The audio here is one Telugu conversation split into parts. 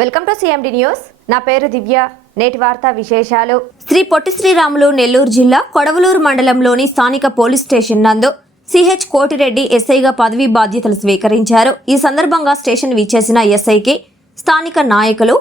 వెల్కమ్ టు సిఎండి న్యూస్ నా పేరు దివ్య. నేటి వార్తా విశేషాలు. శ్రీ పొట్టి శ్రీరాములు నెల్లూరు జిల్లా కొడవలూరు మండలంలోని స్థానిక పోలీస్ స్టేషన్ నందు సిహెచ్ కోటిరెడ్డి ఎస్ఐగా పదవీ బాధ్యతలు స్వీకరించారు. ఈ సందర్భంగా స్టేషన్ విచ్చేసిన ఎస్ఐకి స్థానిక నాయకులు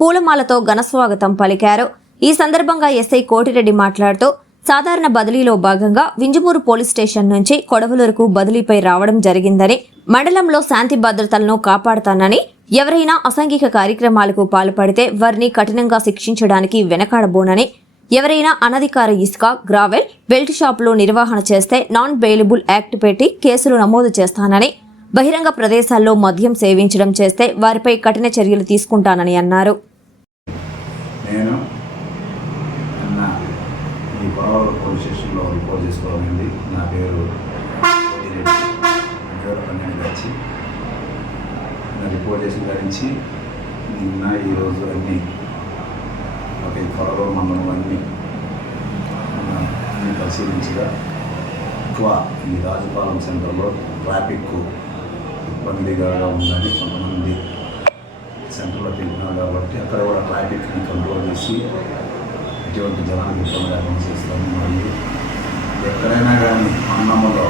పూలమాలతో ఘనస్వాగతం పలికారు. ఈ సందర్భంగా ఎస్ఐ కోటిరెడ్డి మాట్లాడుతూ సాధారణ బదిలీలో భాగంగా వింజమూరు పోలీస్ స్టేషన్ నుంచి కొడవలూరుకు బదిలీపై రావడం జరిగిందని మండలంలో శాంతి భద్రతలను కాపాడుతానని ఎవరైనా అసాంఘిక కార్యక్రమాలకు పాల్పడితే వారిని కఠినంగా శిక్షించడానికి వెనకాడబోనని ఎవరైనా అనధికార ఇసుక గ్రావెల్ బెల్ట్ షాపులో నిర్వహణ చేస్తే నాన్ బెయిలబుల్ యాక్ట్ పెట్టి కేసులు నమోదు చేస్తానని బహిరంగ ప్రదేశాల్లో మద్యం సేవించడం చేస్తే వారిపై కఠిన చర్యలు తీసుకుంటానని అన్నారు. నేను పోలీస్ స్టేషన్లో రిపోర్ట్ చేసుకోవాలండి. నా పేరు కోటిరెడ్డి ఉద్యోగ పన్నెండు వచ్చి నిన్న రిపోర్ట్ చేసిన ధరించి నిన్న ఈరోజు అన్నీ ఒక ఈ మండలం అన్నీ అన్నీ పరిశీలించగా ఎక్కువ ఈ రాజపాలెం సెంటర్లో ట్రాఫిక్ ఇబ్బందిగా ఉందని కొంతమంది సెంటర్లో తింటున్నారు కాబట్టి అక్కడ కూడా ట్రాఫిక్ని కంట్రోల్ చేసి ఎటువంటి జనానికి ఇబ్బంది లేకుండా చేస్తాము. మరియు ఎక్కడైనా కానీ అన్నమ్మలో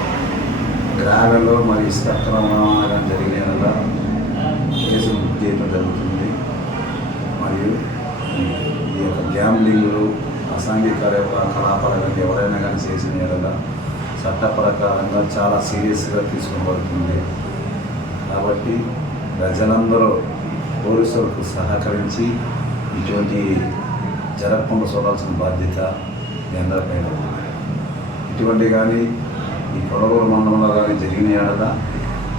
గ్రావెల్లో మరి ఇసుక అక్రమణ కానీ జరిగిన చేయడం జరుగుతుంది మరియు ఈ- యొక్క గ్యాంబ్లింగ్లు అసాంఘిక కలాపాలు కానీ ఎవరైనా కానీ చేసిన ఎడల చట్ట ప్రకారంగా చాలా సీరియస్గా తీసుకోబడుతుంది. కాబట్టి ప్రజలందరూ పోలీసులకు సహకరించి ఇటువంటి జరగకుండా చూడాల్సిన బాధ్యత మీ అందరిపైన ఇటువంటి కానీ ఈ కొడగూరు మండలంలో కానీ జరిగిన ఏడల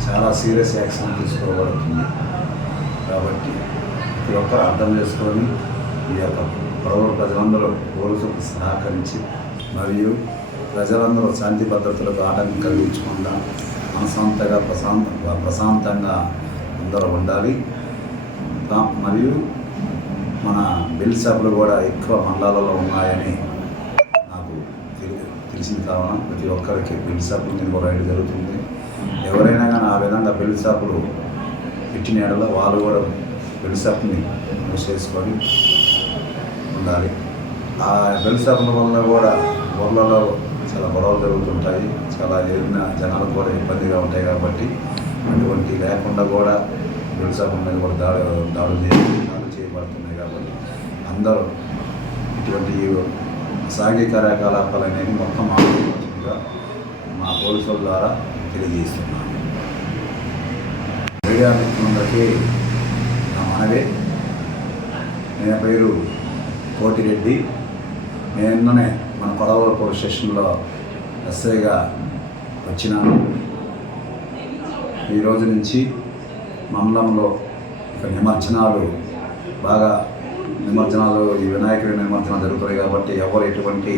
చాలా సీరియస్ యాక్షన్ తీసుకోబడుతుంది. కాబట్టి ప్రతి ఒక్కరు అర్థం చేసుకొని ఈ యొక్క కొడవూరు ప్రజలందరూ పోలీసులకు సహకరించి మరియు ప్రజలందరూ శాంతి భద్రతలకు ఆటంకం కలిగించకుండా మనసంతగా ప్రశాంత ప్రశాంతంగా అందరూ ఉండాలి. మరియు మన బిల్ షాపులు కూడా ఎక్కువ మండలాలలో ఉన్నాయని నాకు తెలి- తెలిసింది కావున ప్రతి ఒక్కరికి బిల్ షాపుల నేను కూడా రైడ్ జరుగుతుంది. ఎవరైనా కానీ ఆ విధంగా బిల్ షాపులు పెట్టిన ఏడలో వాళ్ళు కూడా బిల్ మూసేసుకొని ఉండాలి. ఆ వెలుసాపుల వలన వల్ల కూడా ఊర్లలో చాలా గొడవలు జరుగుతుంటాయి. చాలా ఎదిగిన జనాలకు కూడా ఇబ్బందిగా ఉంటాయి కాబట్టి అటువంటి లేకుండా కూడా వెలుసాపుల మీద కూడా దాడు దాడులు చేయాలి దాడులు చేయబడుతున్నాయి కాబట్టి అందరూ ఇటువంటి సాంఘిక కార్యకలాపాలు అనేవి మొత్తం ఆలోచించగా మా పోలీసుల ద్వారా తెలియజేస్తున్నాను మీడియా నా మనవే. నా పేరు కోటిరెడ్డి. నిన్ననే మన కొడవల పోలీస్ స్టేషన్లో ఎస్ఐగా వచ్చినాను. ఈ రోజు నుంచి మండలంలో ఇక నిమజ్జనాలు బాగా నిమజ్జనాలు ఈ వినాయకుడి నిమజ్జనాలు జరుగుతాయి కాబట్టి ఎవరు ఎటువంటి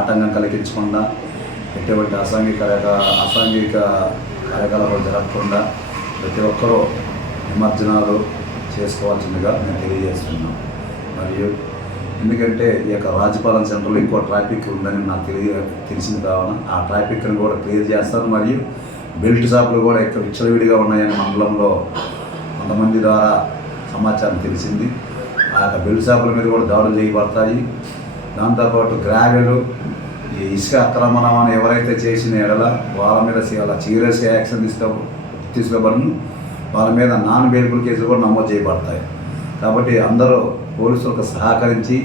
ఆటంకం కలిగించకుండా ఎటువంటి అసాంఘిక అసాంఘిక కార్యకలాపాలు జరగకుండా ప్రతి ఒక్కరూ నిమజ్జనాలు చేసుకోవాల్సిందిగా నేను తెలియజేస్తున్నాను. మరియు ఎందుకంటే ఈ యొక్క రాజపాలెం సెంటర్లో ఎక్కువ ట్రాఫిక్ ఉందని నాకు తెలియ తెలిసింది కావున ఆ ట్రాఫిక్ని కూడా క్లియర్ చేస్తారు. మరియు బెల్ట్ షాపులు కూడా ఇక్కడ విచ్చలవిడిగా ఉన్నాయని మండలంలో కొంతమంది ద్వారా సమాచారం తెలిసింది. ఆ యొక్క బెల్ట్ షాపుల మీద కూడా దాడులు చేయబడతాయి. దాంతోపాటు గ్రావెలు ఈ ఇసుక అక్రమణం అని ఎవరైతే చేసిన ఎడల వాళ్ళ మీద చాలా సీరియస్ యాక్షన్ తీసుకో తీసుకోబడను వాళ్ళ మీద నాన్ బెయిలబుల్ కేసులు కూడా నమోదు చేయబడతాయి. కాబట్టి అందరూ పోలీసులకు సహకరించి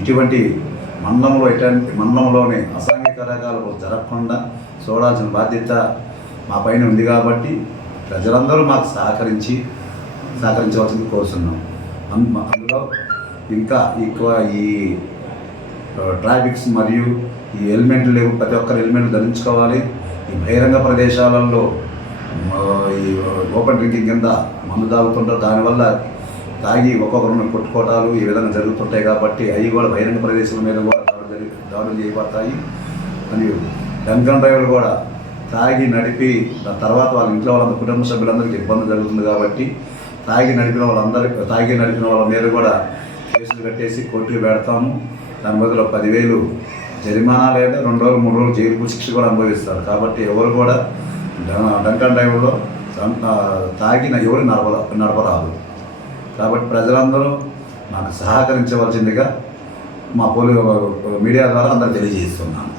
ఇటువంటి మండలంలో ఇటువంటి మండలంలోని అసాంఘిక రకాలు జరగకుండా చూడాల్సిన బాధ్యత మా పైన ఉంది కాబట్టి ప్రజలందరూ మాకు సహకరించి సహకరించవలసింది కోరుతున్నాం అందులో ఇంకా ఎక్కువ ఈ ట్రాఫిక్స్ మరియు ఈ హెల్మెట్లు లేవు. ప్రతి ఒక్కరు హెల్మెట్లు ధరించుకోవాలి. ఈ బహిరంగ ప్రదేశాలలో ఈ ఓపెన్ డ్రింకింగ్ కింద మందు తాగుతుంటారు దానివల్ల తాగి ఒక్కొక్కరిని కొట్టుకోవటాలు ఈ విధంగా జరుగుతుంటాయి కాబట్టి అవి కూడా బహిరంగ ప్రదేశాల మీద కూడా దాడులు దాడులు చేయబడతాయి. మరియు డంకన్ డ్రైవర్లు కూడా తాగి నడిపి దాని తర్వాత వాళ్ళ ఇంట్లో వాళ్ళ కుటుంబ సభ్యులందరికీ ఇబ్బంది జరుగుతుంది కాబట్టి తాగి నడిపిన వాళ్ళందరికీ తాగి నడిపిన వాళ్ళ మీద కూడా కేసులు కట్టేసి కోర్టుకు పెడతాము. దాని బదులు పదివేలు జరిమానా లేదా రెండు రోజులు మూడు రోజులు జైలు శిక్ష కూడా అనుభవిస్తారు. కాబట్టి ఎవరు కూడా డంకన్ డ్రైవర్లో తాగిన ఎవరు నడప నడపరాదు. కాబట్టి ప్రజలందరూ నాకు సహకరించవలసిందిగా మా పోలి మీడియా ద్వారా అందరూ తెలియజేస్తున్నాను.